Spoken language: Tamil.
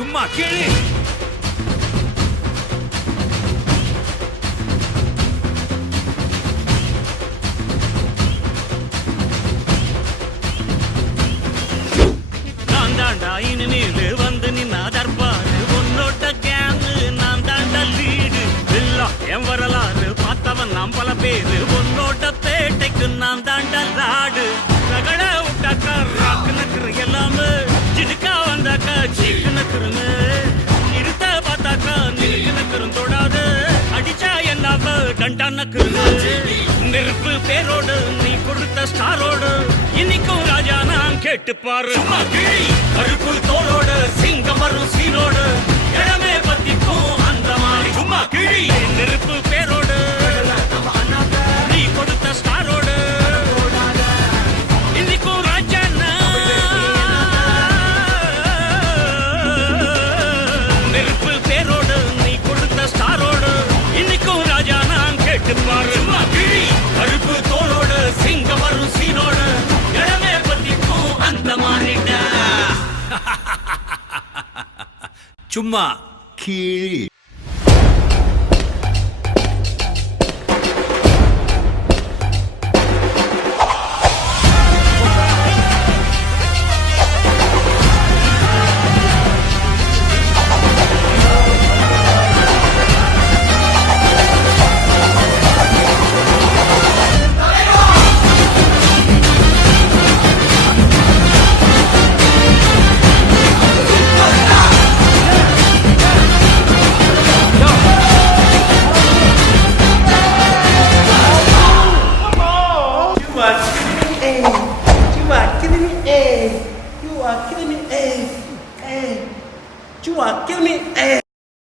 சும்மா கிழி. நான் தாண்டா இனிமேல் வந்து நின்னா தர்பாரு, உன்னோட கேங்கு நான் தாண்டா லீடு. எல்லாம் என் வரலாறு பார்த்தவன் நாம் பல பேரு, உன்னோட பேட்டைக்கு நான் தாண்டா ராடு. ரகட விட்டாக்கா ராக்கு நக்குரு எல்லாமே, சிடுக்கா வந்தாக்கா சீக்கு நக்குருங்க. இருத்த பார்த்தாக்கா நிறுக்கு நக்குரும் தொடாது, அடிச்சா எல்லாம் டண்டா நக்குருங்க. நெருப்பு பேரோடு நீ கொடுத்த ஸ்டாரோடு, இன்னைக்கும் ராஜா நான் கேட்டு பாரு. கருப்பு தோளோடு சிங்கம் வரும் சீனோடு, இடமே பத்திக்கும் அந்த மாதிரி. சும்மா கிழி. நெருப்பு பேரோடு நீ கொடுத்த ஸ்டாரோடு, இன்னைக்கும் ராஜா நெருப்பு பேரோடு நீ கொடுத்த ஸ்டாரோடு, இன்னைக்கும் ராஜா நான் கேட்டு பாரு. கருப்பு தோளோடு சிங்கம் வரும் சீனோடு, இடமே பத்திக்கும் அந்த மாறிட்ட. சும்மா கீழ். You are killing me,